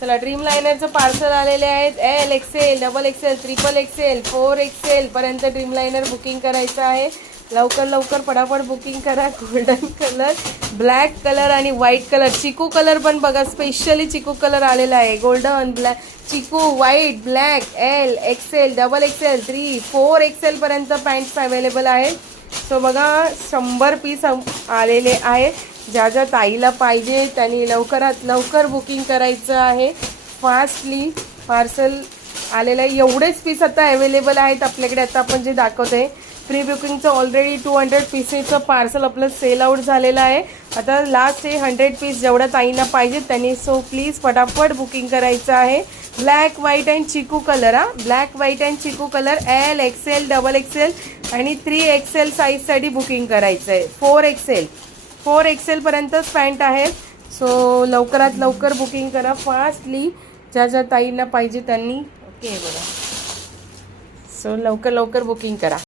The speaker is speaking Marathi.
चला ड्रीम लायनरचं पार्सल आलेले आहेत. L XL, double XL, triple XL, 4 XL पर्यंत ड्रीम लायनर बुकिंग करायचं आहे. लवकर लवकर पटापट बुकिंग करा. गोल्डन कलर, ब्लॅक कलर आणि व्हाईट कलर, चिकू कलर पण बघा, स्पेशली चिकू कलर आलेला आहे. Golden, black, chikoo, white, black, L XL, double XL, 3, 4 XL पर्यंत पॅन्ट्स अवेलेबल आहेत. सो बघा 100 पीस आलेले आहेत. ज्या ज्या ताईला पाहिजे त्यांनी लवकरात लवकर बुकिंग करायचं आहे. फास्टली पार्सल आलेलं आहे. एवढेच पीस आता अवेलेबल आहेत आपल्याकडे. आता आपण जे दाखवतो आहे प्री बुकिंगचं ऑलरेडी 200 पीसेसचं पार्सल आपलं सेल आउट झालेलं आहे. आता लास्ट हे 100 पीस जेवढ्या ताईंना पाहिजे त्यांनी सो प्लीज फटाफट बुकिंग करायचं आहे. ब्लॅक, व्हाईट अँड चिकू कलर, ब्लॅक, व्हाईट अँड चिकू colour, L XL, double Excel आणि 3 एक्सेल साईजसाठी बुकिंग करायचं आहे. 4 एक्सेलपर्यंतच पॅन्ट आहेत. सो लवकरात लवकर बुकिंग करा फास्टली. ज्या ज्या ताईंना पाहिजे त्यांनी. ओके बघा, सो लवकर लवकर बुकिंग करा.